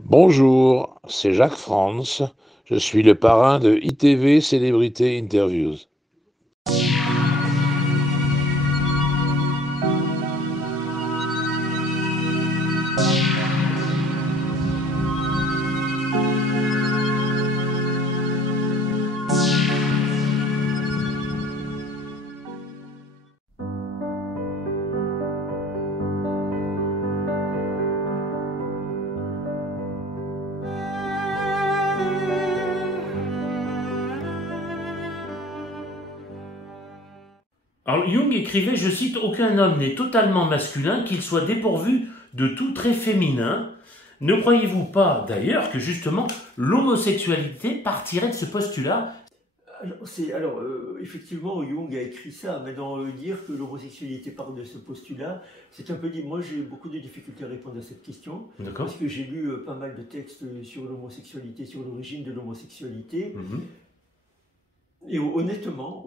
Bonjour, c'est Jacques Frantz. Je suis le parrain de ITV Célébrité Interviews. Alors Jung écrivait, je cite, aucun homme n'est totalement masculin, qu'il soit dépourvu de tout trait féminin. Ne croyez-vous pas d'ailleurs que justement l'homosexualité partirait de ce postulat? Effectivement, Jung a écrit ça. Maintenant, dire que l'homosexualité part de ce postulat, c'est un peu dit. Moi, j'ai beaucoup de difficultés à répondre à cette question. D'accord. Parce que j'ai lu pas mal de textes sur l'homosexualité, sur l'origine de l'homosexualité. Et honnêtement,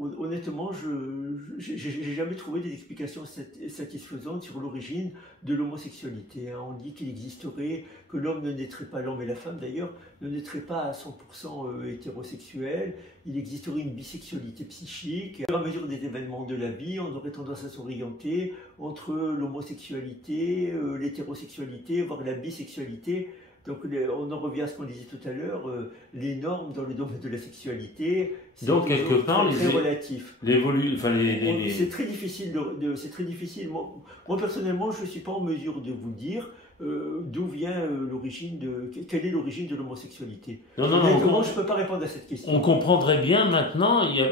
je n'ai jamais trouvé des explications satisfaisantes sur l'origine de l'homosexualité. On dit qu'il existerait, que l'homme ne naîtrait pas, l'homme et la femme d'ailleurs, ne naîtraient pas à 100% hétérosexuels. Il existerait une bisexualité psychique. Au fur et à mesure des événements de la vie, on aurait tendance à s'orienter entre l'homosexualité, l'hétérosexualité, voire la bisexualité. Donc on en revient à ce qu'on disait tout à l'heure, les normes dans le domaine de la sexualité, c'est quelque part, très relatif. C'est très difficile. C'est très difficile. Moi personnellement, je ne suis pas en mesure de vous dire d'où vient quelle est l'origine de l'homosexualité. Je ne peux pas répondre à cette question. On comprendrait bien maintenant, il y a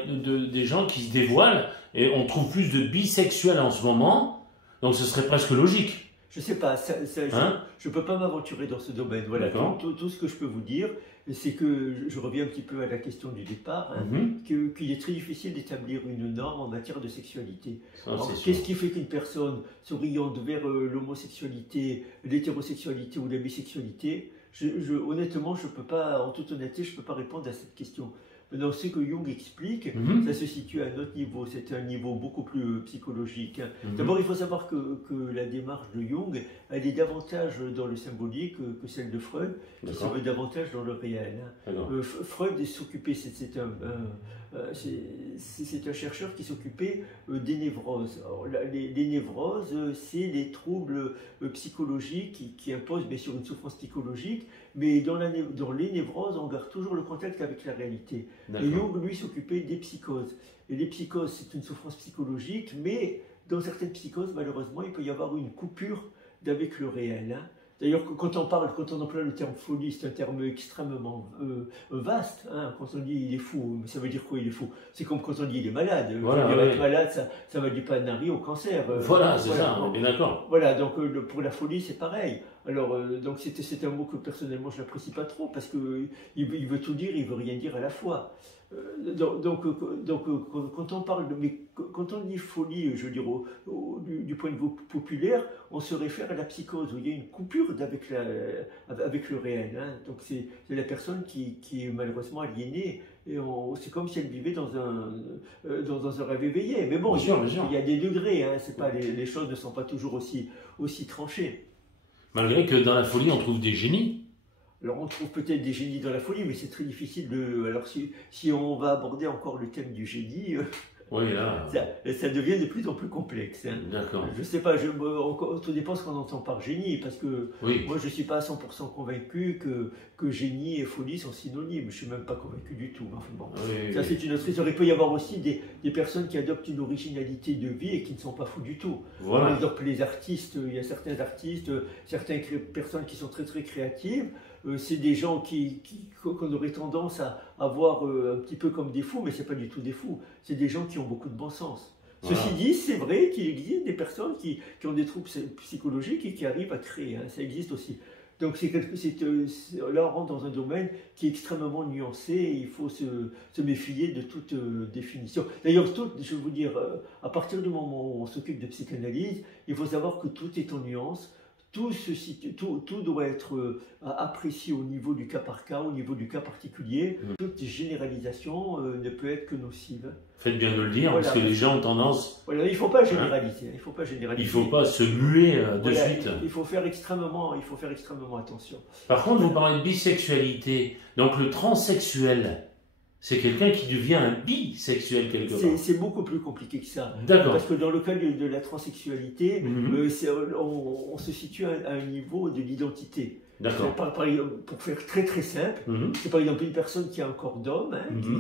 des gens qui se dévoilent et on trouve plus de bisexuels en ce moment, donc ce serait presque logique. Je ne sais pas, je ne peux pas m'aventurer dans ce domaine. Voilà, tout ce que je peux vous dire, c'est que je reviens un petit peu à la question du départ, qu'il est très difficile d'établir une norme en matière de sexualité. Qu'est-ce qui fait qu'une personne s'oriente vers l'homosexualité, l'hétérosexualité ou la bisexualité? Honnêtement, je peux pas, en toute honnêteté, je ne peux pas répondre à cette question. Maintenant, ce que Jung explique, ça se situe à un autre niveau, c'est un niveau beaucoup plus psychologique. D'abord, il faut savoir que la démarche de Jung, elle est davantage dans le symbolique que celle de Freud, qui se veut davantage dans le réel. Freud s'occupait, c'est un chercheur qui s'occupait des névroses. Alors, les névroses, c'est les troubles psychologiques qui imposent bien sûr une souffrance psychologique, mais dans les névroses, on garde toujours le contact avec la réalité. Et Jung, lui, s'occupait des psychoses. Et les psychoses, c'est une souffrance psychologique, mais dans certaines psychoses, malheureusement, il peut y avoir une coupure d'avec le réel. D'ailleurs, quand on emploie le terme folie, c'est un terme extrêmement vaste. Quand on dit il est fou, ça veut dire quoi il est fou? C'est comme quand on dit il est malade. Être malade, ça ne va du panari au cancer. C'est ça, on est bien d'accord. Voilà, donc pour la folie, c'est pareil. Alors, donc c'est un mot que personnellement je n'apprécie pas trop parce qu'il veut tout dire, il veut rien dire à la fois. Quand on parle quand on dit folie, je veux dire du point de vue populaire, on se réfère à la psychose où il y a une coupure avec le réel. Donc c'est la personne qui est malheureusement aliénée et c'est comme si elle vivait dans un rêve éveillé. Mais bon, il y a des degrés. C'est pas les choses ne sont pas toujours aussi tranchées. Malgré que dans la folie, on trouve des génies. Alors on trouve peut-être des génies dans la folie, mais c'est très difficile de... Alors si on va aborder encore le thème du génie, ça devient de plus en plus complexe. D'accord. Je ne sais pas, tout dépend ce qu'on entend par génie, parce que moi je ne suis pas à 100% convaincu que génie et folie sont synonymes. Je ne suis même pas convaincu du tout. Enfin, bon, ça c'est une autre histoire. Il peut y avoir aussi des personnes qui adoptent une originalité de vie et qui ne sont pas fous du tout. Par exemple les artistes, il y a certains artistes, certaines personnes qui sont très très créatives. C'est des gens qu'on aurait tendance à voir un petit peu comme des fous, mais ce n'est pas du tout des fous. C'est des gens qui ont beaucoup de bon sens. Ceci dit, c'est vrai qu'il existe des personnes qui ont des troubles psychologiques et qui arrivent à créer. Ça existe aussi. Donc là, on rentre dans un domaine qui est extrêmement nuancé et il faut se méfier de toute définition. D'ailleurs, je veux vous dire, à partir du moment où on s'occupe de psychanalyse, il faut savoir que tout est en nuance. tout doit être apprécié au niveau du cas par cas, au niveau du cas particulier. Toute généralisation ne peut être que nocive. Faites bien de le dire, voilà, parce que les gens ont tendance... Voilà, il ne faut pas généraliser. Il ne faut pas généraliser. Il ne faut pas se muer de suite. Il faut faire extrêmement attention. Par contre, vous parlez de bisexualité. Donc le transsexuel, c'est quelqu'un qui devient un bisexuel quelque part. C'est beaucoup plus compliqué que ça. D'accord. Parce que dans le cas de la transsexualité, on se situe à un niveau de l'identité. D'accord. Pour faire très très simple, c'est par exemple une personne qui a un corps d'homme,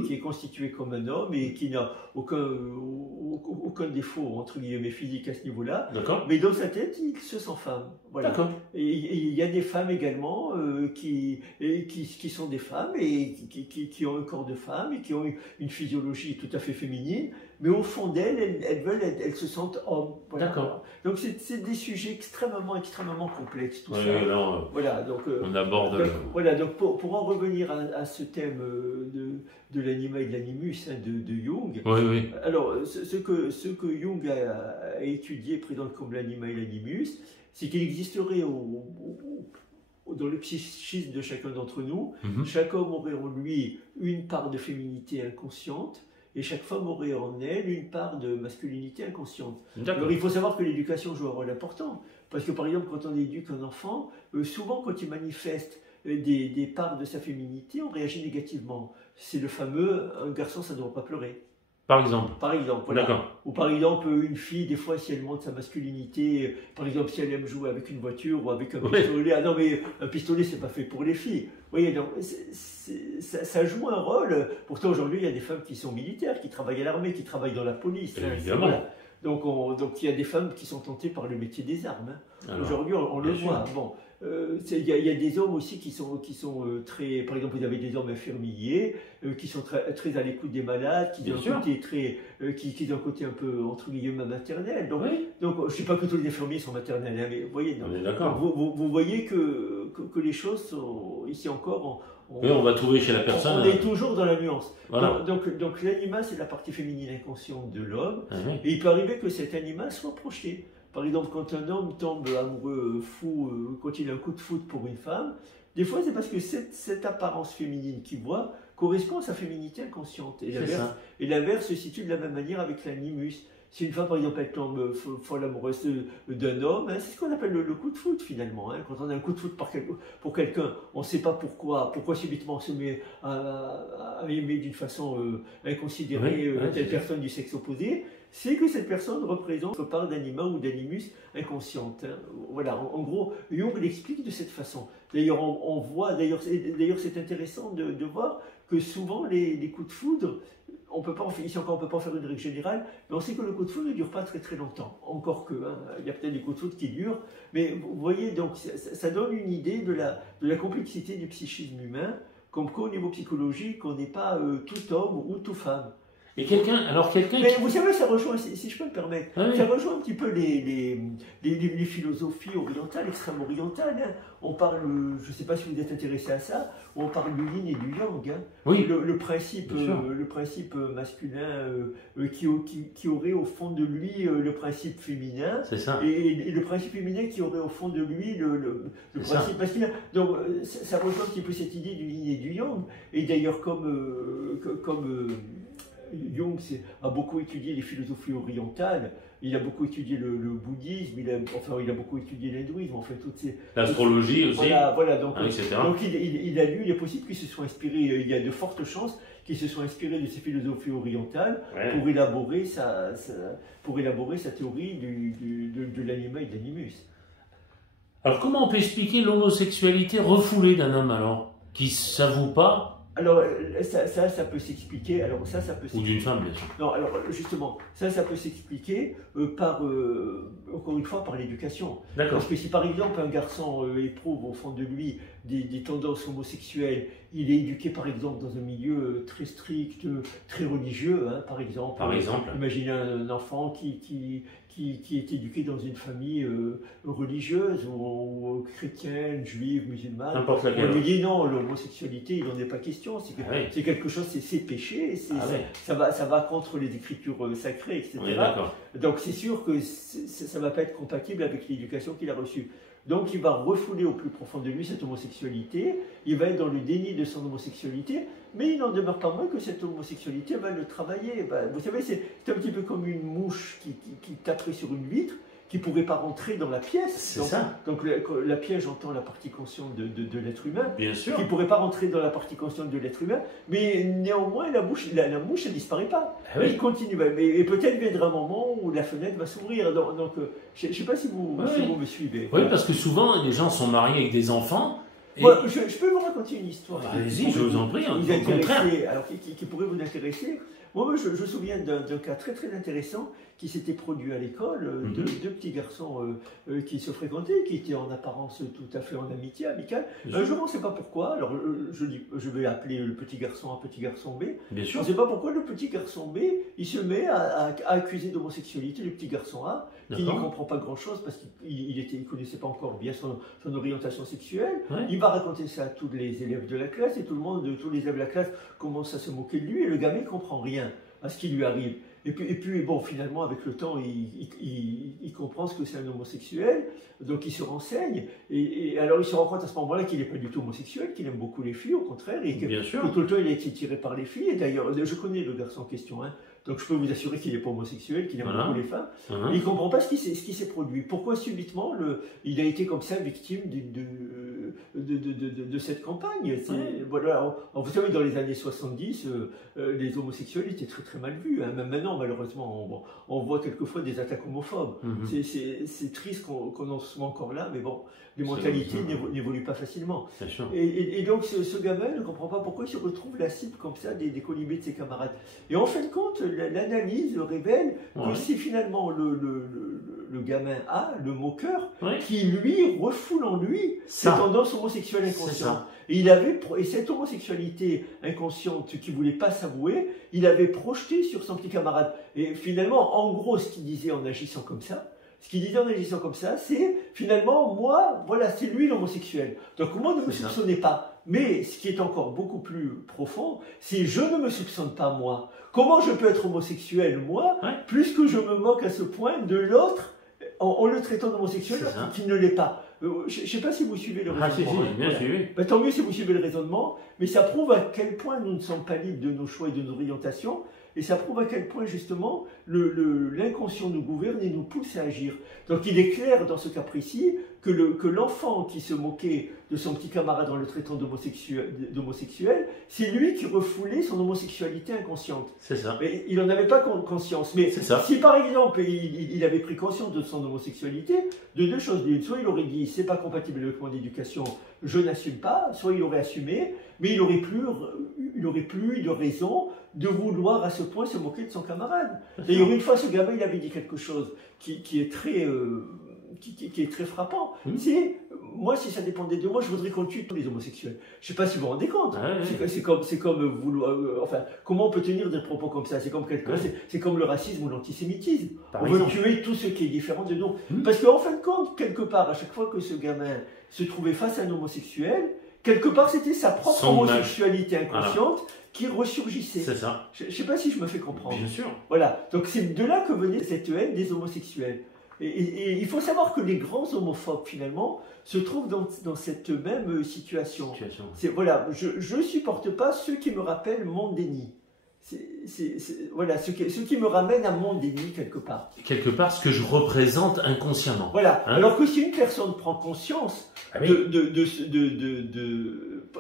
qui est constitué comme un homme et qui n'a aucun défaut entre guillemets physique à ce niveau-là. Mais dans sa tête, il se sent femme. Voilà. Et il y a des femmes également qui sont des femmes et qui ont un corps de femme et qui ont une physiologie tout à fait féminine, mais au fond d'elles, elles se sentent hommes. Voilà. D'accord. Donc c'est des sujets extrêmement complexes tout ça. Voilà. Donc, on aborde. Voilà, donc pour en revenir à ce thème de l'anima et de l'animus de Jung. Oui. Alors, ce que Jung a étudié, présente comme l'anima et l'animus, c'est qu'il existerait dans le psychisme de chacun d'entre nous, chaque homme aurait en lui une part de féminité inconsciente. Et chaque femme aurait en elle une part de masculinité inconsciente. Alors il faut savoir que l'éducation joue un rôle important. Parce que par exemple, quand on éduque un enfant, souvent quand il manifeste des parts de sa féminité, on réagit négativement. C'est le fameux « un garçon, ça ne doit pas pleurer ». Par exemple. Voilà. Ou par exemple, une fille, des fois, si elle montre sa masculinité, par exemple, si elle aime jouer avec une voiture ou avec un pistolet. Ah non, mais un pistolet, c'est pas fait pour les filles. Vous voyez, donc, ça joue un rôle. Pourtant, aujourd'hui, il y a des femmes qui sont militaires, qui travaillent à l'armée, qui travaillent dans la police. Évidemment. Voilà. Donc, il y a des femmes qui sont tentées par le métier des armes. Aujourd'hui, on le voit. Bon. Il y a des hommes aussi qui sont très... Par exemple, vous avez des hommes infirmiers qui sont très à l'écoute des malades, qui ont un côté un peu, entre guillemets, maternel. Donc, je ne sais pas que tous les infirmiers sont maternels, hein, mais vous voyez, vous voyez que les choses sont, ici encore... on va trouver chez la personne... On est toujours dans la nuance. Voilà. Donc l'anima, c'est la partie féminine inconsciente de l'homme. Et il peut arriver que cet anima soit projeté. Par exemple, quand un homme tombe amoureux, fou, quand il a un coup de foudre pour une femme, des fois c'est parce que cette apparence féminine qu'il voit correspond à sa féminité inconsciente. Et l'inverse se situe de la même manière avec l'animus. Si une femme, par exemple, elle tombe folle amoureuse d'un homme, c'est ce qu'on appelle le coup de foudre finalement. Quand on a un coup de foudre pour quelqu'un, on ne sait pas pourquoi subitement on se met à aimer d'une façon inconsidérée telle personne du sexe opposé. C'est que cette personne représente une part d'anima ou d'animus inconsciente. Voilà, en gros, Jung l'explique de cette façon. D'ailleurs, on voit, c'est intéressant de voir que souvent les coups de foudre, ici encore on ne peut pas faire une règle générale, mais on sait que le coup de foudre ne dure pas très très longtemps. Encore que, il y a peut-être des coups de foudre qui durent, mais vous voyez, donc ça donne une idée de la complexité du psychisme humain, comme qu'au niveau psychologique, on n'est pas tout homme ou tout femme. Et quelqu'un Mais vous savez, ça rejoint, si je peux me permettre, ça rejoint un petit peu les philosophies orientales, extrême-orientales. On parle, je ne sais pas si vous êtes intéressé à ça, on parle du yin et du yang. Le principe masculin qui aurait au fond de lui le principe féminin. C'est ça. Et le principe féminin qui aurait au fond de lui le principe masculin. Donc ça rejoint un petit peu cette idée du yin et du yang. Et d'ailleurs, comme Jung a beaucoup étudié les philosophies orientales, il a beaucoup étudié le bouddhisme, il a beaucoup étudié l'hindouisme, en fait, l'astrologie aussi. Voilà, donc, etc. Donc il a lu, il est possible qu'il se soit inspiré, il y a de fortes chances qu'il se soit inspiré de ces philosophies orientales pour élaborer sa théorie de l'anima et de l'animus. Alors comment on peut expliquer l'homosexualité refoulée d'un homme alors, qui s'avoue pas? Alors, ça peut s'expliquer. Ou d'une femme, bien sûr. Non, alors justement, ça peut s'expliquer encore une fois, par l'éducation. Parce que si par exemple un garçon éprouve au fond de lui des tendances homosexuelles, il est éduqué par exemple dans un milieu très strict, très religieux, par exemple. Imaginez un enfant qui est éduqué dans une famille religieuse ou chrétienne, juive, musulmane. N'importe laquelle. On lui dit non, l'homosexualité, il n'en est pas question. C'est quelque chose, c'est péché, ça va contre les écritures sacrées, etc. Donc c'est sûr que ça ne va pas être compatible avec l'éducation qu'il a reçue. Donc il va refouler au plus profond de lui cette homosexualité, il va être dans le déni de son homosexualité, mais il n'en demeure pas moins que cette homosexualité va le travailler. Vous savez, c'est un petit peu comme une mouche qui taperait sur une vitre, qui ne pourrait pas rentrer dans la pièce. C'est ça. Donc la pièce, j'entends la partie consciente de l'être humain. Bien sûr. Qui ne pourrait pas rentrer dans la partie consciente de l'être humain, mais néanmoins, la mouche, elle ne disparaît pas. Ah oui. Elle continue. Et peut-être viendra un moment où la fenêtre va s'ouvrir. Donc je ne sais pas si vous me suivez. Oui, parce que souvent, les gens sont mariés avec des enfants. Et... Moi, je peux vous raconter une histoire. Allez-y, je vous en prie. Au contraire. Alors, qui pourrait vous intéresser. Moi, je me souviens d'un cas très très intéressant qui s'était produit à l'école, deux petits garçons qui se fréquentaient, qui étaient en apparence tout à fait en amitié, amicale. Un jour, on ne sait pas pourquoi, alors je vais appeler le petit garçon A, petit garçon B. Bien sûr. On ne sait pas pourquoi le petit garçon B, il se met à accuser d'homosexualité le petit garçon A, qui n'y comprend pas grand-chose parce qu'il ne connaissait pas encore bien son orientation sexuelle. Ouais. Il va raconter ça à tous les élèves de la classe et tous les élèves de la classe commencent à se moquer de lui et le gamin ne comprend rien à ce qui lui arrive. Et puis bon, finalement, avec le temps, il comprend ce que c'est un homosexuel, donc il se renseigne, et alors il se rend compte à ce moment-là qu'il n'est pas du tout homosexuel, qu'il aime beaucoup les filles, au contraire, et que tout le temps il a été tiré par les filles, et d'ailleurs, je connais le garçon en question, hein, donc je peux vous assurer qu'il n'est pas homosexuel, qu'il aime beaucoup les femmes, il ne comprend pas ce qui s'est produit. Pourquoi subitement il a été comme ça victime de cette campagne. Voilà, vous savez, dans les années 70, les homosexuels étaient très très mal vus. Hein. Même maintenant, malheureusement, on voit quelquefois des attaques homophobes. C'est triste qu'on en soit encore là, mais bon, les mentalités n'évoluent pas facilement. Et donc ce gamin ne comprend pas pourquoi il se retrouve la cible comme ça des colibés de ses camarades. Et en fin de compte, l'analyse révèle que c'est finalement le gamin A, le moqueur, qui lui refoule en lui ses tendances homosexuelles inconscientes. Et cette homosexualité inconsciente qu'il ne voulait pas s'avouer, il avait projeté sur son petit camarade. Et finalement, en gros, ce qu'il disait en agissant comme ça, c'est finalement, moi, voilà, c'est lui l'homosexuel. Donc moi, ne me soupçonnez pas. Mais ce qui est encore beaucoup plus profond, c'est je ne me soupçonne pas moi. Comment je peux être homosexuel, moi, puisque je me moque à ce point de l'autre en le traitant d'homosexuel qui ne l'est pas. Je ne sais pas si vous suivez le raisonnement. Bien suivi. Tant mieux si vous suivez le raisonnement, mais ça prouve à quel point nous ne sommes pas libres de nos choix et de nos orientations, et ça prouve à quel point justement l'inconscient nous gouverne et nous pousse à agir. Donc il est clair dans ce cas précis que l'enfant qui se moquait de son petit camarade en le traitant d'homosexuel, c'est lui qui refoulait son homosexualité inconsciente. C'est ça. Mais il n'en avait pas conscience. Mais si par exemple il avait pris conscience de son homosexualité, de deux choses l'une, soit il aurait dit c'est pas compatible avec mon éducation, je n'assume pas, soit il aurait assumé, mais il n'aurait plus eu de raison de vouloir à ce point se moquer de son camarade. D'ailleurs, une fois, ce gamin, il avait dit quelque chose qui est très frappant. C'est, moi, si ça dépendait de moi, je voudrais qu'on tue tous les homosexuels. Je ne sais pas si vous vous rendez compte. C'est comme vouloir... enfin, comment on peut tenir des propos comme ça? C'est comme c'est comme le racisme ou l'antisémitisme. On veut tuer tout ce qui est différent de nous. Parce qu'en fin de compte, quelque part, à chaque fois que ce gamin se trouvait face à un homosexuel, quelque part, c'était sa propre homosexualité inconsciente qui ressurgissait. C'est ça. Je ne sais pas si je me fais comprendre. Bien sûr. Voilà. Donc c'est de là que venait cette haine des homosexuels. Et il faut savoir que les grands homophobes, finalement, se trouvent dans cette même situation. Voilà, je ne supporte pas ceux qui me rappellent mon déni. Voilà, ce qui me ramène à mon déni, quelque part. Quelque part, ce que je représente inconsciemment. Voilà. Alors que si une personne prend conscience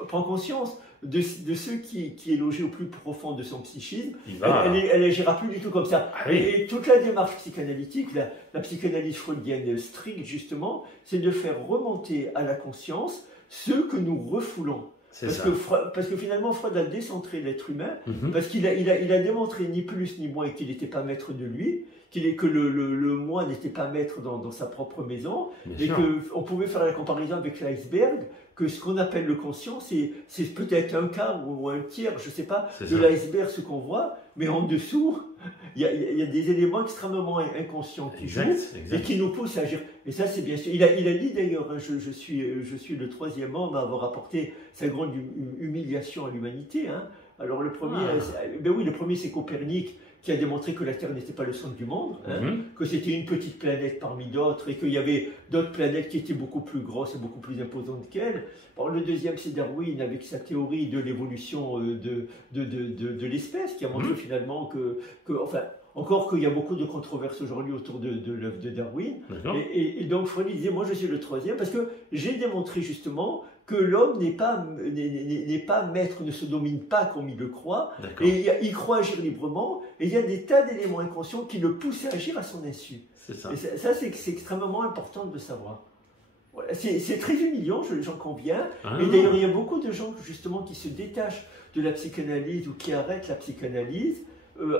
prend conscience de ce qui est logé au plus profond de son psychisme, elle n'agira plus du tout comme ça. Et toute la démarche psychanalytique, la psychanalyse freudienne stricte, justement, c'est de faire remonter à la conscience ce que nous refoulons. Parce que finalement, Freud a décentré l'être humain, parce qu'il a démontré ni plus ni moins qu'il n'était pas maître de lui, que le moi n'était pas maître dans sa propre maison, et qu'on pouvait faire la comparaison avec l'iceberg, que ce qu'on appelle le conscient, c'est peut-être un quart ou un tiers, je ne sais pas, de l'iceberg, ce qu'on voit, mais en dessous, il y a des éléments extrêmement inconscients qui jouent et qui nous poussent à agir. Et ça, c'est bien sûr. Il a dit d'ailleurs, hein, je suis le troisième homme à avoir apporté sa grande humiliation à l'humanité. Hein. Alors le premier, le premier c'est Copernic, qui a démontré que la Terre n'était pas le centre du monde, que c'était une petite planète parmi d'autres et qu'il y avait d'autres planètes qui étaient beaucoup plus grosses et beaucoup plus imposantes qu'elle. Bon, le deuxième, c'est Darwin avec sa théorie de l'évolution de l'espèce qui a montré finalement enfin, encore qu'il y a beaucoup de controverses aujourd'hui autour de l'œuvre de Darwin. Et donc Freud disait, moi je suis le troisième parce que j'ai démontré justement que l'homme n'est pas maître, ne se domine pas comme il le croit, et il croit agir librement, et il y a des tas d'éléments inconscients qui le poussent à agir à son insu. C'est ça. Et ça c'est extrêmement important de savoir. Voilà. C'est très humiliant, j'en conviens, et d'ailleurs il y a beaucoup de gens justement qui se détachent de la psychanalyse ou qui arrêtent la psychanalyse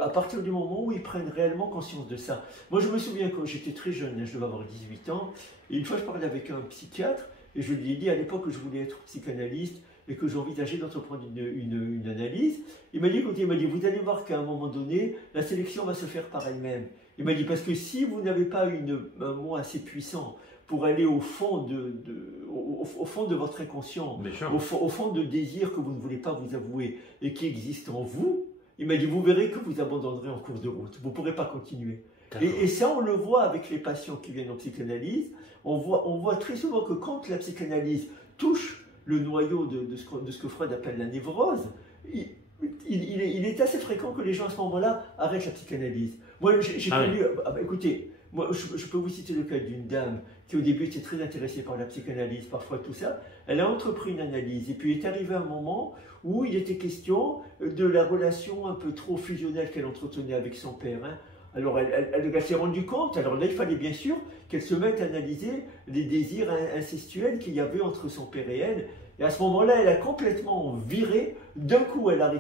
à partir du moment où ils prennent réellement conscience de ça. Moi je me souviens quand j'étais très jeune, je devais avoir 18 ans, et une fois je parlais avec un psychiatre, et je lui ai dit à l'époque que je voulais être psychanalyste et que j'envisageais d'entreprendre une analyse. Il m'a dit, écoutez, vous allez voir qu'à un moment donné, la sélection va se faire par elle-même. Il m'a dit, parce que si vous n'avez pas un mot assez puissant pour aller au fond de votre inconscient, au fond de désirs que vous ne voulez pas vous avouer et qui existent en vous, il m'a dit, vous verrez que vous abandonnerez en cours de route. Vous ne pourrez pas continuer. Et ça, on le voit avec les patients qui viennent en psychanalyse. On voit très souvent que quand la psychanalyse touche le noyau de ce que Freud appelle la névrose, il est assez fréquent que les gens à ce moment-là arrêtent la psychanalyse. Moi, j'ai connu... écoutez, moi, je peux vous citer le cas d'une dame qui au début était très intéressée par la psychanalyse, parfois tout ça. Elle a entrepris une analyse et puis est arrivé un moment où il était question de la relation un peu trop fusionnelle qu'elle entretenait avec son père. Alors elle s'est rendue compte, alors là il fallait bien sûr qu'elle se mette à analyser les désirs incestuels qu'il y avait entre son père et elle. Et à ce moment-là, elle a complètement viré. D'un coup, elle a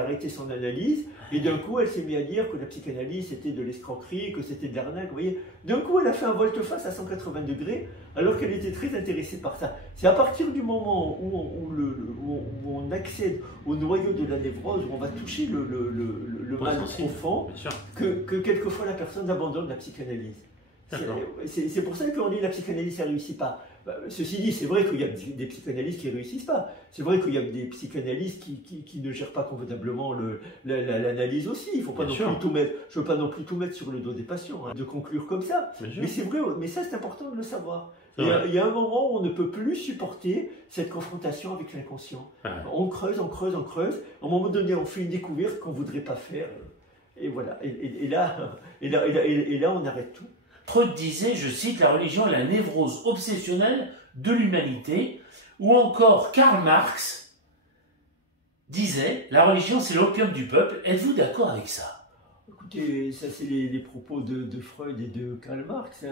arrêté son analyse. Et d'un coup, elle s'est mise à dire que la psychanalyse, c'était de l'escroquerie, que c'était de l'arnaque. Vous voyez, d'un coup, elle a fait un volte-face à 180 degrés, alors qu'elle était très intéressée par ça. C'est à partir du moment où on accède au noyau de la névrose, où on va toucher le mal profond, que quelquefois la personne abandonne la psychanalyse. C'est pour ça qu'on dit que la psychanalyse, ça ne réussit pas. Ceci dit, c'est vrai qu'il y a des psychanalystes qui ne réussissent pas. C'est vrai qu'il y a des psychanalystes qui ne gèrent pas convenablement l'analyse aussi. Il faut pas non plus tout mettre, je ne veux pas non plus tout mettre sur le dos des patients, de conclure comme ça. Mais c'est vrai, mais ça c'est important de le savoir. Il y a un moment où on ne peut plus supporter cette confrontation avec l'inconscient. On creuse, on creuse, on creuse. À un moment donné, on fait une découverte qu'on ne voudrait pas faire. Et voilà. Et là, on arrête tout. Freud disait, je cite, la religion est la névrose obsessionnelle de l'humanité, ou encore Karl Marx disait, la religion c'est l'opium du peuple. Êtes-vous d'accord avec ça? Écoutez, ça c'est les propos de Freud et de Karl Marx.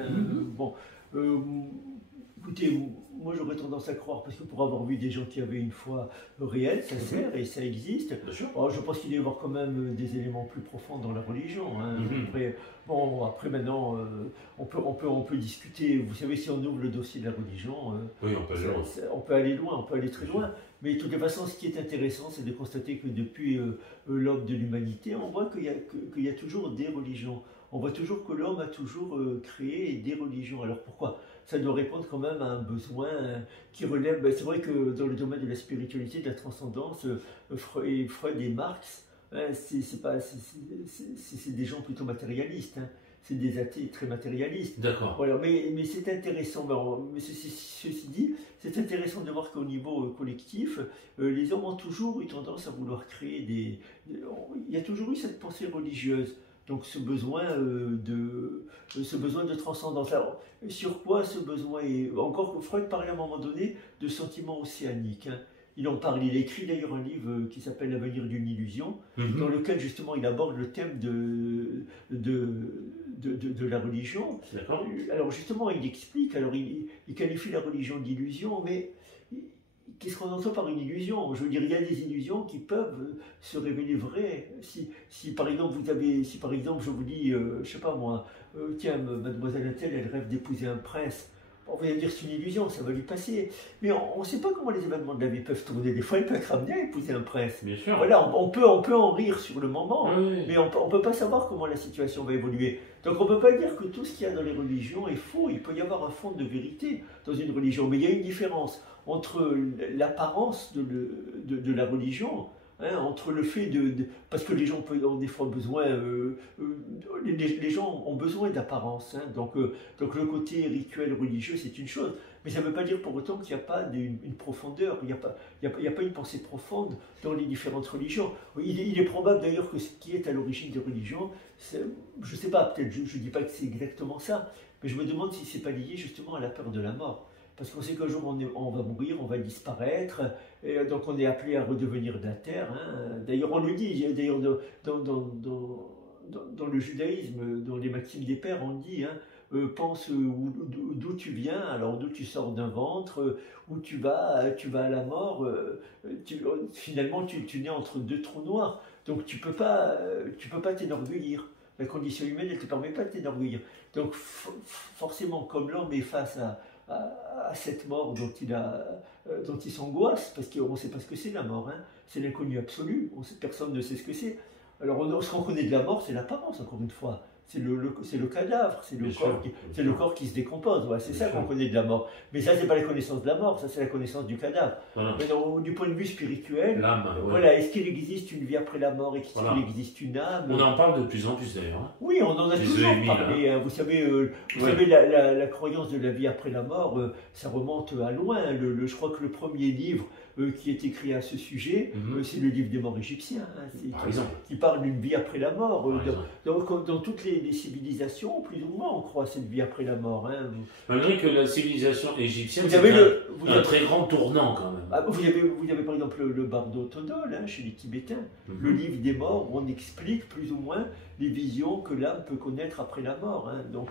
Écoutez, moi j'aurais tendance à croire, parce que pour avoir vu des gens qui avaient une foi réelle, sincère, et ça existe, alors, je pense qu'il doit y avoir quand même des éléments plus profonds dans la religion. Après maintenant, on peut discuter, vous savez, si on ouvre le dossier de la religion, on peut aller loin, on peut aller très loin, mais de toute façon, ce qui est intéressant, c'est de constater que depuis l'aube de l'humanité, on voit qu'il y a toujours des religions. On voit toujours que l'homme a toujours créé des religions. Alors pourquoi? Ça doit répondre quand même à un besoin qui relève... c'est vrai que dans le domaine de la spiritualité, de la transcendance, Freud et Marx, c'est des gens plutôt matérialistes. C'est des athées très matérialistes. D'accord. Voilà, mais c'est intéressant. Ceci dit, c'est intéressant de voir qu'au niveau collectif, les hommes ont toujours eu tendance à vouloir créer des... Il y a toujours eu cette pensée religieuse. Donc ce besoin de transcendance. Alors, sur quoi ce besoin est... Encore que Freud parlait à un moment donné de sentiments océaniques. Il en parle, il écrit d'ailleurs un livre qui s'appelle L'avenir d'une illusion, dans lequel justement il aborde le thème de la religion. Alors justement, il explique, alors il qualifie la religion d'illusion, mais... Qu'est-ce qu'on entend par une illusion? Je veux dire, il y a des illusions qui peuvent se révéler vraies. Si par exemple je vous dis, je sais pas moi, tiens, mademoiselle Attelle, elle rêve d'épouser un prince. On va dire c'est une illusion, ça va lui passer. Mais on ne sait pas comment les événements de la vie peuvent tourner. Des fois, elle peut être amenée à épouser un prince. Bien sûr. Voilà, on peut en rire sur le moment, mais on ne peut pas savoir comment la situation va évoluer. Donc on ne peut pas dire que tout ce qu'il y a dans les religions est faux. Il peut y avoir un fond de vérité dans une religion, mais il y a une différence entre l'apparence de la religion. Hein, entre le fait parce que les gens ont des fois besoin, les gens ont besoin d'apparence, hein, donc le côté rituel religieux c'est une chose, mais ça ne veut pas dire pour autant qu'il n'y a pas une profondeur, il n'y a pas une pensée profonde dans les différentes religions. Il est probable d'ailleurs que ce qui est à l'origine des religions, je ne sais pas, peut-être je ne dis pas que c'est exactement ça, mais je me demande si c'est pas lié justement à la peur de la mort. Parce qu'on sait qu'un jour on va mourir, on va disparaître, et donc on est appelé à redevenir de la terre. Hein. D'ailleurs on le dit, d'ailleurs dans le judaïsme, dans les maximes des pères, on dit, hein, pense d'où tu viens, alors d'où tu sors d'un ventre, où tu vas à la mort, finalement tu nais entre deux trous noirs, donc tu peux pas t'enorgueillir. La condition humaine ne te permet pas de t'enorgueillir. Donc forcément, comme l'homme est face à cette mort dont il s'angoisse, parce qu'on ne sait pas ce que c'est la mort, hein. C'est l'inconnu absolu, personne ne sait ce que c'est. Alors ce qu'on connaît de la mort, c'est l'apparence, encore une fois. C'est le cadavre, c'est le corps qui se décompose. Voilà, c'est ça qu'on connaît de la mort. Mais ça, c'est pas la connaissance de la mort, ça c'est la connaissance du cadavre. Voilà. Mais du point de vue spirituel, voilà, est-ce qu'il existe une vie après la mort, est-ce qu'il existe une âme? On en parle de plus en plus d'ailleurs. Oui, on en a toujours parlé. Hein. Vous savez, la croyance de la vie après la mort, ça remonte à loin. Je crois que le premier livre qui est écrit à ce sujet, c'est le livre des morts égyptiens, hein, qui parle d'une vie après la mort. Dans toutes les civilisations, plus ou moins, on croit à cette vie après la mort. Hein. Malgré que la civilisation égyptienne, c'est un très grand tournant quand même. Ah, vous avez par exemple le Bardo Thodol, hein, chez les Tibétains, le livre des morts, où on explique plus ou moins les visions que l'âme peut connaître après la mort. Hein. Donc,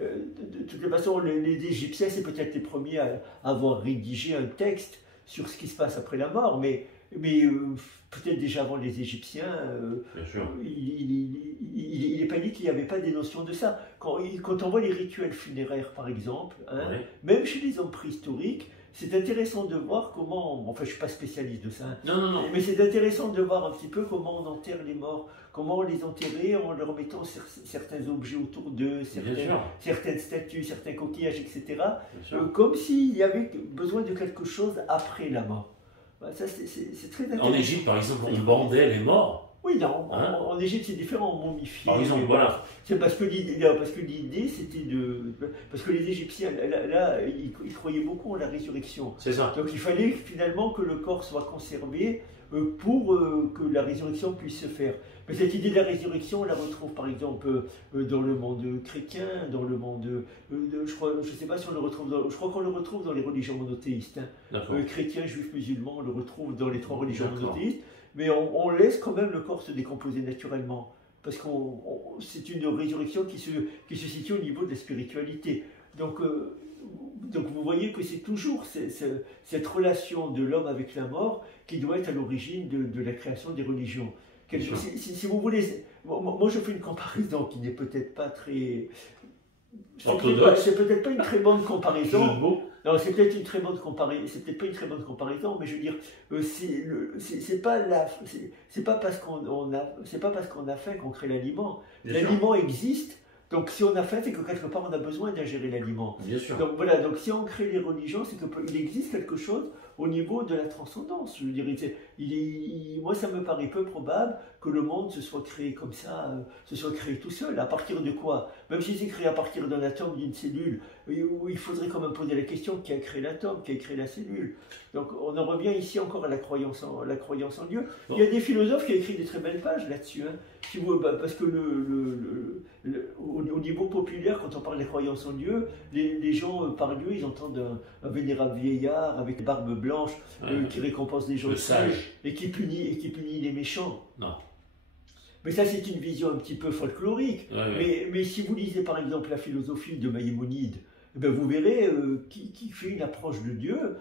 de toute façon, les Égyptiens, c'est peut-être les premiers à avoir rédigé un texte sur ce qui se passe après la mort, mais peut-être déjà avant les Égyptiens, il n'est pas dit qu'il n'y avait pas des notions de ça. Quand on voit les rituels funéraires, par exemple, hein, même chez les hommes préhistoriques, c'est intéressant de voir comment, enfin je ne suis pas spécialiste de ça, hein, mais c'est intéressant de voir un petit peu comment on enterre les morts, comment on les enterrait en leur mettant certains objets autour d'eux, certaines statues, certains coquillages, etc. Comme s'il y avait besoin de quelque chose après la mort. Ça, c'est très intéressant. En Égypte, par exemple, on bandait les morts. Oui, non, en Égypte c'est différent, on momifiait. Par exemple, voilà. C'est parce que l'idée c'était parce que les Égyptiens, là ils croyaient beaucoup en la résurrection. C'est ça. Donc il fallait finalement que le corps soit conservé pour que la résurrection puisse se faire. Mais cette idée de la résurrection, on la retrouve par exemple dans le monde chrétien, dans le monde, je sais pas si on le retrouve, je crois qu'on le retrouve dans les religions monothéistes. Hein. Chrétiens, juifs, musulmans, on le retrouve dans les trois religions monothéistes. Mais on laisse quand même le corps se décomposer naturellement, parce que c'est une résurrection qui se situe au niveau de la spiritualité. Donc vous voyez que c'est toujours cette relation de l'homme avec la mort qui doit être à l'origine de la création des religions. Si vous voulez, moi je fais une comparaison qui n'est peut-être pas très... C'est peut-être pas une très bonne comparaison. Non, c'est peut-être une très bonne comparaison. C'est peut-être pas une très bonne comparaison, mais je veux dire, c'est pas parce qu'on a faim qu'on crée l'aliment. L'aliment existe. Donc si on a faim, c'est que quelque part on a besoin d'ingérer l'aliment. Bien sûr. Donc voilà, donc si on crée les religions, c'est qu'il existe quelque chose au niveau de la transcendance. Je veux dire, moi ça me paraît peu probable que le monde se soit créé comme ça, se soit créé tout seul. À partir de quoi? Même si c'est créé à partir d'un atome, d'une cellule, où il faudrait quand même poser la question qui a créé l'atome, qui a créé la cellule. Donc on en revient ici encore à la croyance en Dieu. Bon. Il y a des philosophes qui ont écrit des très belles pages là-dessus. Hein. Parce que au niveau populaire, quand on parle des croyances en Dieu, les gens par Dieu, ils entendent un vénérable vieillard avec une barbe blanche qui récompense les gens sages et qui punit les méchants. Non. Mais ça, c'est une vision un petit peu folklorique. Mais si vous lisez par exemple la philosophie de Maïmonide, vous verrez qui fait une approche de Dieu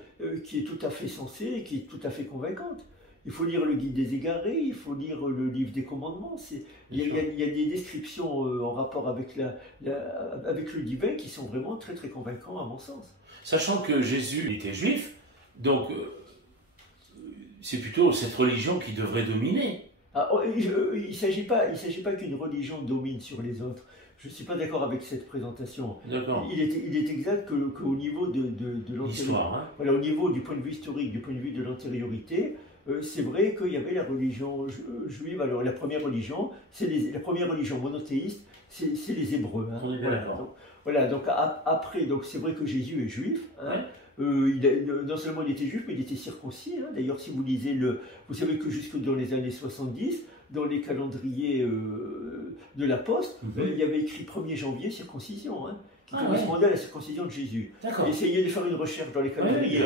qui est tout à fait sensée, qui est tout à fait convaincante. Il faut lire le Guide des égarés, il faut lire le livre des commandements. Il y a des descriptions en rapport avec le divin qui sont vraiment très très convaincants à mon sens. Sachant que Jésus était juif, donc c'est plutôt cette religion qui devrait dominer. Il ne s'agit pas qu'une religion domine sur les autres. Je ne suis pas d'accord avec cette présentation. Il est exact qu'au niveau de l'antériorité, au niveau du point de vue historique, du point de vue de l'antériorité, c'est vrai qu'il y avait la religion juive. Alors la première religion, la première religion monothéiste, c'est les Hébreux. Hein. Voilà, donc après, c'est vrai que Jésus est juif. Hein. Non seulement il était juif, mais il était circoncis. Hein. D'ailleurs, si vous lisez vous savez que jusque dans les années 70, dans les calendriers de la Poste, il y avait écrit 1er janvier circoncision, hein, qui correspondait à la circoncision de Jésus. Essayez de faire une recherche dans les calendriers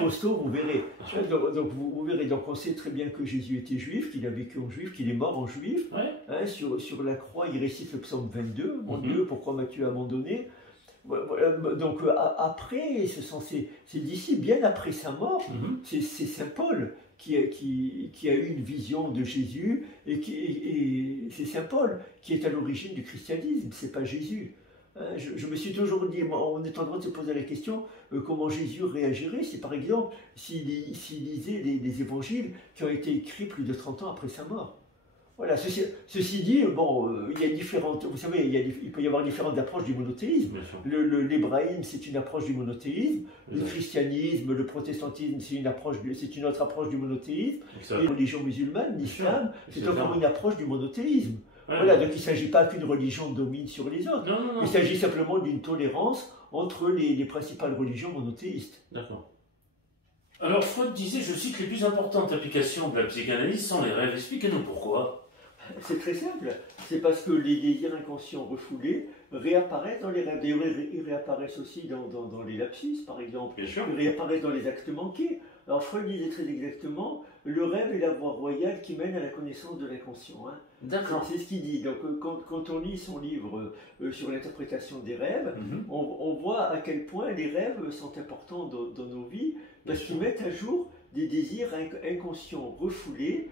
postaux, vous verrez. Donc vous verrez. Donc on sait très bien que Jésus était juif, qu'il a vécu en juif, qu'il est mort en juif. Hein, sur la croix, il récite le psaume 22. Mon Dieu, pourquoi m'as-tu abandonné? Donc après, c'est d'ici, bien après sa mort, c'est Saint Paul qui a eu une vision de Jésus, et c'est Saint Paul qui est à l'origine du christianisme, c'est pas Jésus. Je me suis toujours dit, on est en train de se poser la question, comment Jésus réagirait si par exemple, s'il lisait des évangiles qui ont été écrits plus de 30 ans après sa mort. Voilà, ceci dit, il y a différentes, vous savez, il peut y avoir différentes approches du monothéisme. L'hébraïsme, c'est une approche du monothéisme. Le christianisme, le protestantisme, c'est une autre approche du monothéisme. Et la religion musulmane, l'islam, c'est encore une approche du monothéisme. Voilà, donc il ne s'agit pas qu'une religion domine sur les autres. Il s'agit simplement d'une tolérance entre les principales religions monothéistes. D'accord. Alors Freud disait, je cite, les plus importantes applications de la psychanalyse sont les rêves. Expliquez-nous pourquoi. C'est très simple, c'est parce que les désirs inconscients refoulés réapparaissent dans les rêves. D'ailleurs, ils réapparaissent aussi dans les lapsus, par exemple. Bien sûr. Ils réapparaissent dans les actes manqués. Alors Freud disait très exactement, le rêve est la voie royale qui mène à la connaissance de l'inconscient. Hein. D'accord. C'est ce qu'il dit. Donc quand on lit son livre sur l'interprétation des rêves, on voit à quel point les rêves sont importants dans nos vies, parce qu'ils mettent à jour des désirs inconscients refoulés,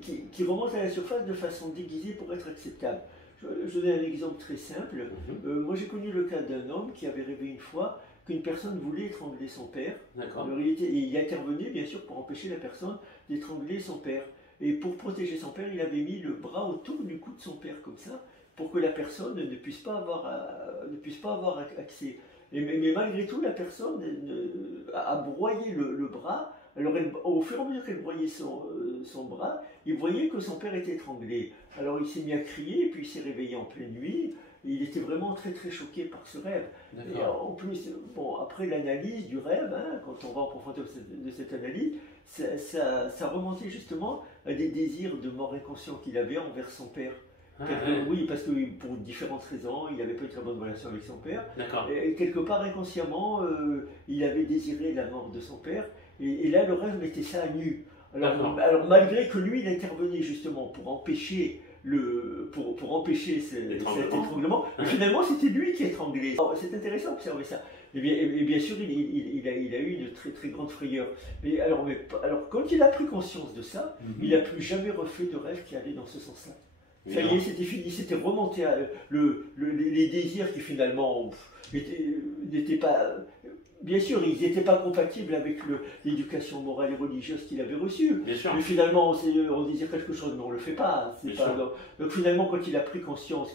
qui remontent à la surface de façon déguisée pour être acceptables. Je donne un exemple très simple. Moi j'ai connu le cas d'un homme qui avait rêvé une fois qu'une personne voulait étrangler son père. Alors il intervenait bien sûr pour empêcher la personne d'étrangler son père. Et pour protéger son père, il avait mis le bras autour du cou de son père comme ça, pour que la personne ne puisse pas avoir accès. Mais malgré tout, la personne a broyé le bras. Alors, au fur et à mesure qu'elle broyait son bras, il voyait que son père était étranglé. Alors, il s'est mis à crier, et puis il s'est réveillé en pleine nuit. Il était vraiment très très choqué par ce rêve. Et en plus, après l'analyse du rêve, hein, quand on va en profondeur de cette analyse, ça remontait justement à des désirs de mort inconscient qu'il avait envers son père. Oui, parce que pour différentes raisons, il n'avait pas une très bonne relation avec son père. Et quelque part inconsciemment, il avait désiré la mort de son père. Et là, le rêve mettait ça à nu. Alors malgré que lui, il intervenait justement pour empêcher cet étranglement, finalement, c'était lui qui étranglait. C'est intéressant d'observer ça. Et bien sûr, il a eu une très très grande frayeur. Alors quand il a pris conscience de ça, il n'a plus jamais refait de rêve qui allait dans ce sens-là. Ça y est, c'était fini, c'était remonté à les désirs qui finalement n'étaient pas... Bien sûr, ils n'étaient pas compatibles avec l'éducation morale et religieuse qu'il avait reçue. Mais finalement, on désire quelque chose, mais on ne le fait pas. Donc finalement, quand il a pris conscience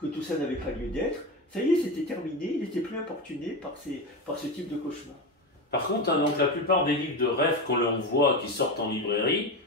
que tout ça n'avait pas lieu d'être, ça y est, c'était terminé, il n'était plus importuné par ce type de cauchemar. Par contre, hein, donc, la plupart des livres de rêve qu'on voit qui sortent en librairie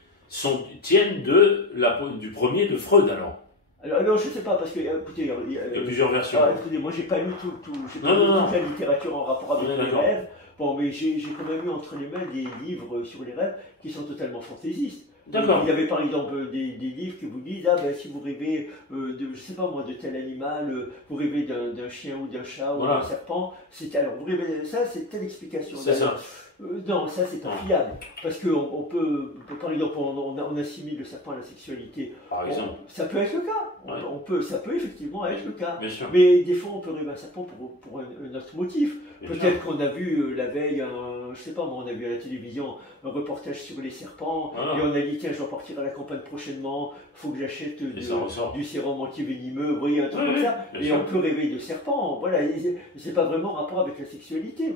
tiennent du premier de Freud alors. Alors, je ne sais pas, parce que, écoutez, il y a plusieurs versions. Écoutez, moi, je n'ai pas lu toute la littérature en rapport avec les rêves. Bon, mais j'ai quand même eu entre les mains des livres sur les rêves qui sont totalement fantaisistes. D'accord. Il y avait par exemple des livres qui vous disent, si vous rêvez je sais pas moi, de tel animal, vous rêvez d'un chien ou d'un chat ou d'un serpent, alors vous rêvez ça, c'est telle explication. C'est ça. Non, ça c'est pas fiable. Parce qu'on peut, par exemple, on assimile le serpent à la sexualité. Par exemple. Ça peut être le cas. Ça peut effectivement être le cas. Bien sûr. Mais des fois, on peut rêver un serpent pour un autre motif. Peut-être qu'on a vu la veille, je sais pas moi, on a vu à la télévision un reportage sur les serpents, et on a dit, tiens, je dois partir à la campagne prochainement, il faut que j'achète du sérum anti-venimeux, vous voyez, un truc comme ça. Et on peut rêver de serpents. Voilà, c'est pas vraiment rapport avec la sexualité.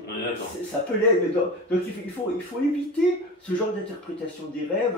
Ça peut l'être, mais donc il faut éviter ce genre d'interprétation des rêves.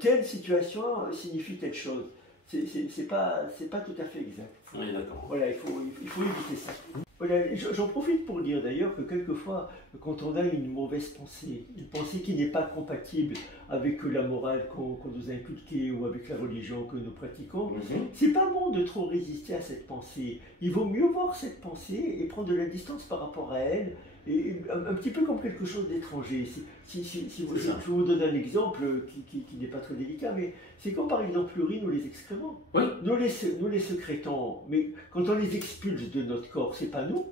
Telle situation signifie telle chose. C'est pas tout à fait exact. Oui, d'accord. Voilà, il faut éviter ça. Voilà, j'en profite pour dire d'ailleurs que quelquefois, quand on a une mauvaise pensée, une pensée qui n'est pas compatible avec la morale qu'on nous a inculquée ou avec la religion que nous pratiquons, c'est pas bon de trop résister à cette pensée. Il vaut mieux voir cette pensée et prendre de la distance par rapport à elle, et un petit peu comme quelque chose d'étranger. Je vous donne un exemple qui n'est pas très délicat, mais c'est comme par exemple l'urine ou les excréments. Oui. Nous les sécrétons, mais quand on les expulse de notre corps, c'est pas nous.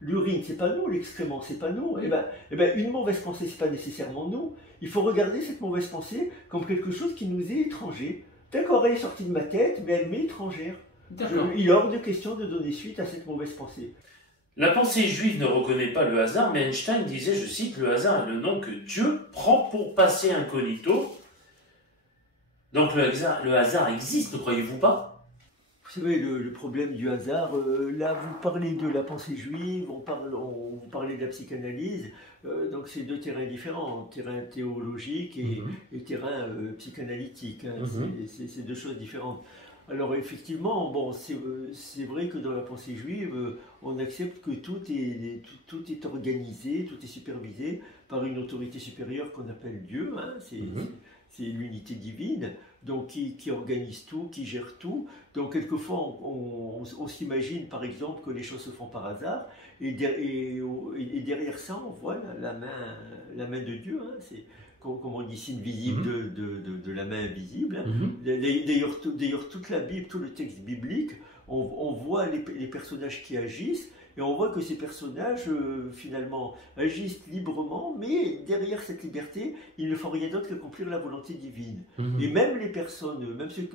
L'urine, c'est pas nous. L'excrément, c'est pas nous. Oui. Eh ben, une mauvaise pensée, c'est pas nécessairement nous. Il faut regarder cette mauvaise pensée comme quelque chose qui nous est étranger. D'accord, elle est sortie de ma tête, mais elle m'est étrangère. Il est hors de question de donner suite à cette mauvaise pensée. La pensée juive ne reconnaît pas le hasard, mais Einstein disait, je cite, « Le hasard est le nom que Dieu prend pour passer incognito ». Donc le hasard existe, ne croyez-vous pas? Vous savez, le problème du hasard, là vous parlez de la pensée juive, vous parlez de la psychanalyse, donc c'est deux terrains différents, terrain théologique et terrain psychanalytique, hein, c'est deux choses différentes. Alors effectivement, bon, c'est vrai que dans la pensée juive, on accepte que tout est organisé, tout est supervisé par une autorité supérieure qu'on appelle Dieu, hein, c'est l'unité divine, donc qui organise tout, qui gère tout. Donc quelquefois on s'imagine par exemple que les choses se font par hasard, et derrière ça on voit la main de Dieu, hein, c'est comme on dit, signe visible de la main invisible. D'ailleurs, toute la Bible, tout le texte biblique, on voit les personnages qui agissent, et on voit que ces personnages, finalement, agissent librement, mais derrière cette liberté, ils ne font rien d'autre qu'accomplir la volonté divine. Et même les personnes,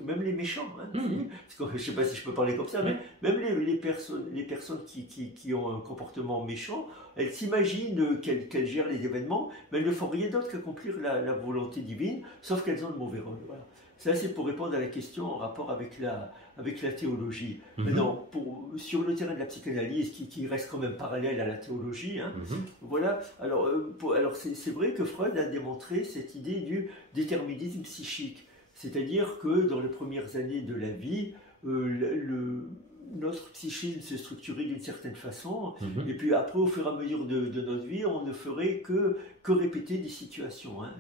même les méchants, hein, parce que, je ne sais pas si je peux parler comme ça, mais même les personnes qui ont un comportement méchant, elles s'imaginent qu'elles gèrent les événements, mais elles ne font rien d'autre qu'accomplir la volonté divine, sauf qu'elles ont le mauvais rôle. Voilà. Ça, c'est pour répondre à la question en rapport avec la théologie. Maintenant, sur le terrain de la psychanalyse, qui reste quand même parallèle à la théologie, hein, voilà. Alors c'est vrai que Freud a démontré cette idée du déterminisme psychique. C'est-à-dire que dans les premières années de la vie, notre psychisme se structurait d'une certaine façon, et puis après, au fur et à mesure de notre vie, on ne ferait que répéter des situations. Hein.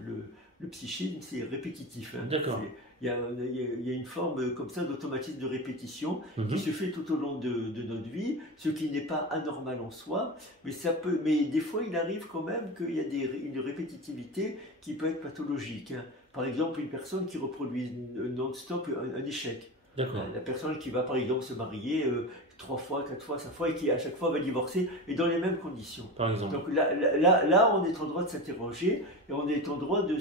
Le psychisme, c'est répétitif. Hein. D'accord. Il y a une forme comme ça d'automatisme de répétition qui se fait tout au long de notre vie, ce qui n'est pas anormal en soi, mais des fois il arrive quand même qu'il y a une répétitivité qui peut être pathologique. Hein. Par exemple, une personne qui reproduit non-stop un échec. La personne qui va par exemple se marier 3 fois, 4 fois, 5 fois et qui à chaque fois va divorcer et dans les mêmes conditions. Par exemple. Donc là, on est en droit de s'interroger et on est en droit de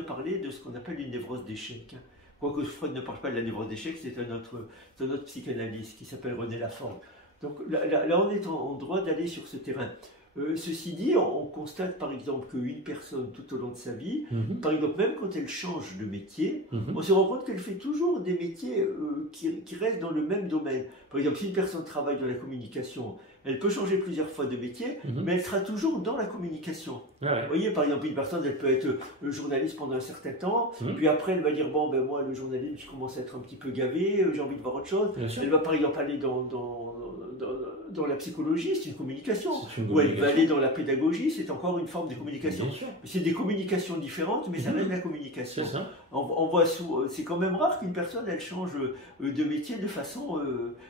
parler de ce qu'on appelle une névrose d'échec. Quoique Freud ne parle pas de la névrose d'échec, c'est un autre psychanalyste qui s'appelle René Lafforgue. Donc là, on est en droit d'aller sur ce terrain. Ceci dit, on constate par exemple qu'une personne tout au long de sa vie, par exemple même quand elle change de métier, on se rend compte qu'elle fait toujours des métiers qui restent dans le même domaine. Par exemple, si une personne travaille dans la communication, elle peut changer plusieurs fois de métier, mais elle sera toujours dans la communication. Vous voyez, par exemple, une personne, elle peut être journaliste pendant un certain temps, puis après elle va dire, bon, ben moi, le journalisme, je commence à être un petit peu gavé, j'ai envie de voir autre chose. Elle va par exemple aller dans la psychologie, c'est une communication. Ou elle va aller dans la pédagogie, c'est encore une forme de communication. C'est des communications différentes, mais ça reste la communication. On voit c'est quand même rare qu'une personne, elle change de métier de façon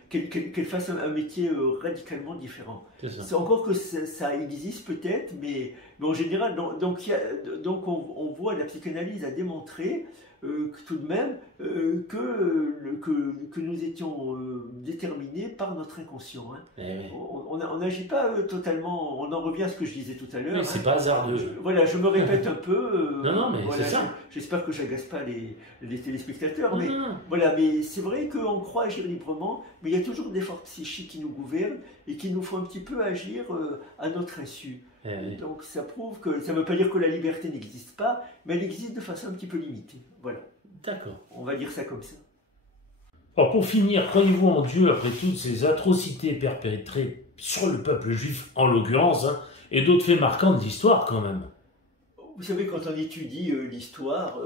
qu'elle fasse un métier radicalement différent. C'est encore que ça existe peut-être, mais en général, donc on voit la psychanalyse a démontré tout de même que nous étions déterminés par notre inconscient. Hein. On n'agit pas totalement, on en revient à ce que je disais tout à l'heure. C'est pas hasardeux. Voilà, je me répète un peu. Non, mais voilà, c'est ça. J'espère que j'agace pas les téléspectateurs, mais voilà, mais c'est vrai qu'on croit agir librement, mais il y a toujours des forces psychiques qui nous gouvernent et qui nous font un petit peu agir à notre insu. Donc ça prouve que, ça ne veut pas dire que la liberté n'existe pas, mais elle existe de façon un petit peu limitée. Voilà. D'accord. On va dire ça comme ça. Alors pour finir, croyez-vous en Dieu après toutes ces atrocités perpétrées sur le peuple juif en l'occurrence, hein, et d'autres faits marquants de l'histoire quand même? Vous savez, quand on étudie l'histoire,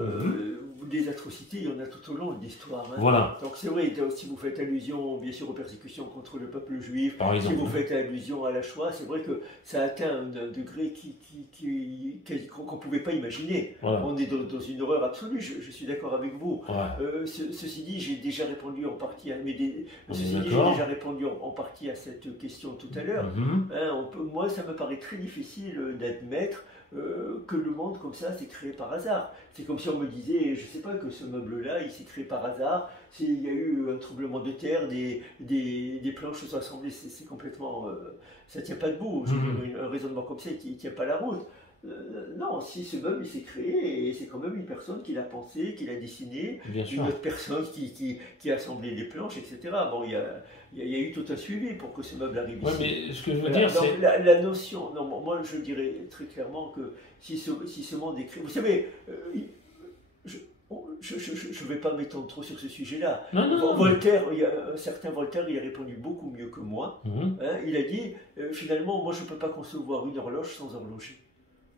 des atrocités, il y en a tout au long de l'histoire. Hein. Voilà. Donc c'est vrai, si vous faites allusion, bien sûr, aux persécutions contre le peuple juif, Par exemple, si vous faites allusion à la Shoah, c'est vrai que ça a atteint un degré qu'on ne pouvait pas imaginer. Voilà. On est dans une horreur absolue, je suis d'accord avec vous. Ouais. Ceci dit, j'ai déjà répondu en partie à, cette question tout à l'heure. Hein, moi, ça me paraît très difficile d'admettre que le monde comme ça s'est créé par hasard. C'est comme si on me disait, je ne sais pas, que ce meuble-là, il s'est créé par hasard, il y a eu un tremblement de terre, des planches se sont assemblées, c'est complètement... ça ne tient pas debout. Un raisonnement comme ça, il ne tient pas la route. Non, si ce meuble il s'est créé, et c'est quand même une personne qui l'a pensé, qui l'a dessiné, une autre personne qui a assemblé les planches, etc. Bon, il y a eu tout un suivi pour que ce meuble arrive ici. Mais ce que je veux dire, c'est... La notion, non, moi je dirais très clairement que si ce monde est créé... Vous savez, je ne vais pas m'étendre trop sur ce sujet-là. Voltaire, un certain Voltaire, il a répondu beaucoup mieux que moi. Hein, il a dit, finalement, moi je ne peux pas concevoir une horloge sans horloger.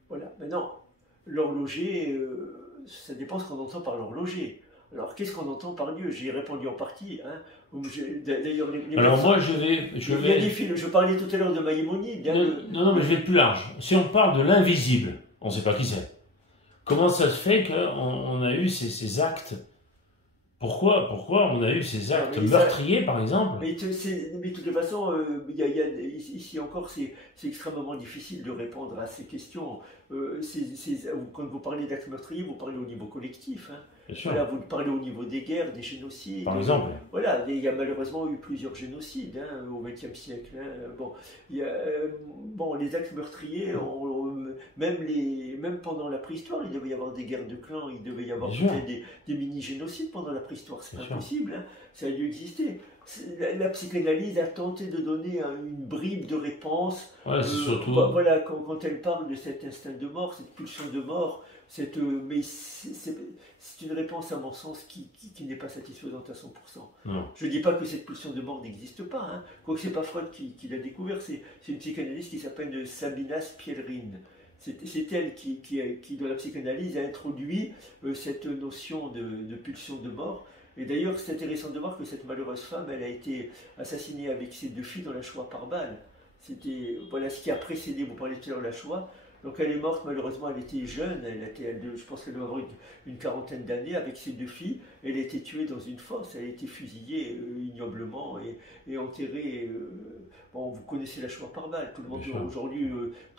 Voilà. Maintenant, l'horloger, ça dépend ce qu'on entend par l'horloger. Alors, qu'est-ce qu'on entend par Dieu? J'ai répondu en partie. Hein. D'ailleurs, alors moi, je parlais tout à l'heure de Maïmonide. Non, mais je vais être plus large. Si on parle de l'invisible, on ne sait pas qui c'est. Comment ça se fait qu'on a eu ces actes? Pourquoi on a eu ces actes meurtriers, par exemple? Mais de toute façon, ici encore, c'est extrêmement difficile de répondre à ces questions. Quand vous parlez d'actes meurtriers, vous parlez au niveau collectif. Hein. Voilà, vous parlez au niveau des guerres, des génocides. Par exemple. Voilà, il y a malheureusement eu plusieurs génocides hein, au XXe siècle. Hein. Bon, les actes meurtriers, même pendant la préhistoire, il devait y avoir des guerres de clans, il devait y avoir peut-être des mini-génocides pendant la préhistoire. C'est impossible, hein. Ça a dû exister. La psychanalyse a tenté de donner une bribe de réponse. Ouais, surtout... Voilà, quand elle parle de cet instinct de mort, cette pulsion de mort, mais c'est une réponse à mon sens qui n'est pas satisfaisante à 100%. Non. Je ne dis pas que cette pulsion de mort n'existe pas, hein. Quoique ce n'est pas Freud qui l'a découvert, c'est une psychanalyste qui s'appelle Sabina Spielrin. C'est elle qui, dans la psychanalyse, a introduit cette notion de pulsion de mort. Et d'ailleurs, c'est intéressant de voir que cette malheureuse femme, elle a été assassinée avec ses 2 filles dans la Shoah par balle. Voilà ce qui a précédé, vous parlez tout à l'heure de la Shoah. Donc elle est morte, malheureusement, elle était jeune, je pense qu'elle doit avoir une quarantaine d'années avec ses 2 filles. Elle a été tuée dans une fosse, elle a été fusillée ignoblement et enterrée. Bon, vous connaissez la Shoah par balle, tout le monde aujourd'hui,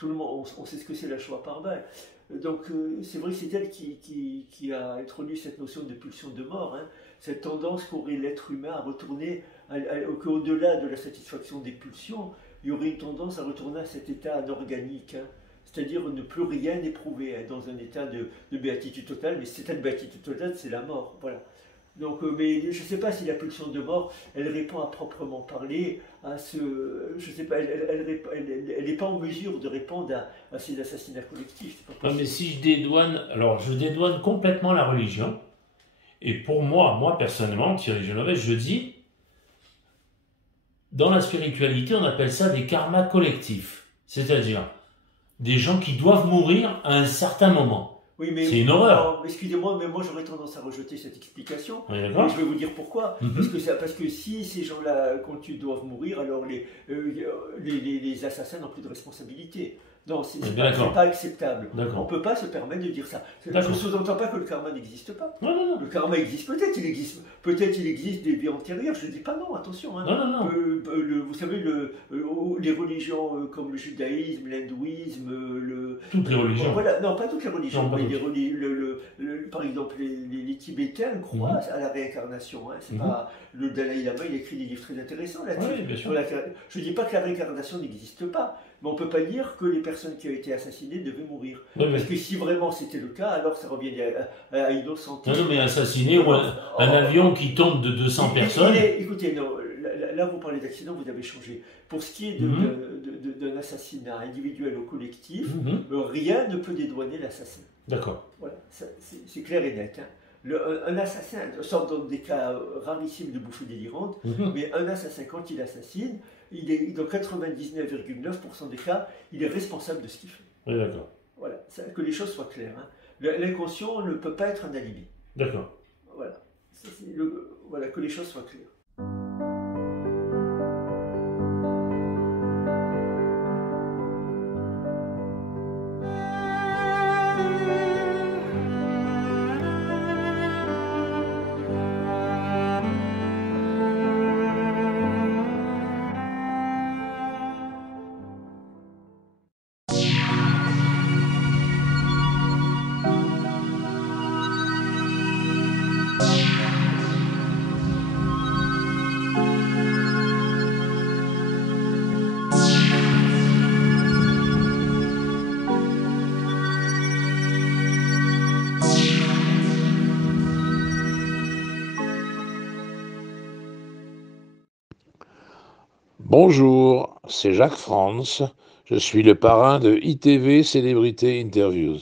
on sait ce que c'est la Shoah par balle. Donc c'est vrai que c'est elle qui a introduit cette notion de pulsion de mort, hein, cette tendance qu'aurait l'être humain à retourner, qu'au-delà de la satisfaction des pulsions, il y aurait une tendance à retourner à cet état anorganique. Hein. C'est-à-dire ne plus rien éprouver, hein, dans un état de béatitude totale, mais cet état de béatitude totale, c'est la mort. Voilà. Donc, mais je ne sais pas si la pulsion de mort, elle répond à proprement parler à ce... Je ne sais pas, elle n'est pas en mesure de répondre à ces assassinats collectifs. Non, mais si je dédouane... Alors, je dédouane complètement la religion. Et pour moi personnellement, Thierry Genovès, je dis, dans la spiritualité, on appelle ça des karmas collectifs. C'est-à-dire des gens qui doivent mourir à un certain moment. Oui, mais c'est une horreur. Excusez-moi, mais moi j'aurais tendance à rejeter cette explication. Oui, et je vais vous dire pourquoi. Parce que si ces gens-là, quand ils doivent mourir, alors les assassins n'ont plus de responsabilité. Non, c'est pas acceptable. On ne peut pas se permettre de dire ça. Je ne sous-entends pas que le karma n'existe pas. Non. Le karma existe, peut-être il existe des vies antérieures. Je ne dis pas non, attention. Hein. Non. Vous savez, les religions comme le judaïsme, l'hindouisme, toutes les religions. Voilà, non, pas toutes les religions. Mais par exemple, les Tibétains croient à la réincarnation. Hein. C'est pas, le Dalai Lama, il écrit des livres très intéressants là-dessus. Je ne dis pas que la réincarnation n'existe pas. Mais on ne peut pas dire que les personnes qui ont été assassinées devaient mourir. Parce que si vraiment c'était le cas, alors ça revient à innocenté. Non, mais assassiner ou un avion qui tombe de 200 personnes... Écoutez, non, là vous parlez d'accident, vous avez changé. Pour ce qui est d'un assassinat individuel ou collectif, rien ne peut dédouaner l'assassin. D'accord. Voilà, c'est clair et net. Hein. Un assassin, sort dans des cas rarissimes de bouffées délirantes, mais un assassin, quand il assassine, dans 99,9% des cas, il est responsable de ce qu'il fait. Oui, d'accord. Voilà, que les choses soient claires. Hein. L'inconscient ne peut pas être un alibi. D'accord. Voilà. Voilà, que les choses soient claires. Bonjour, c'est Jacques Frantz. Je suis le parrain de ITV Célébrité Interviews.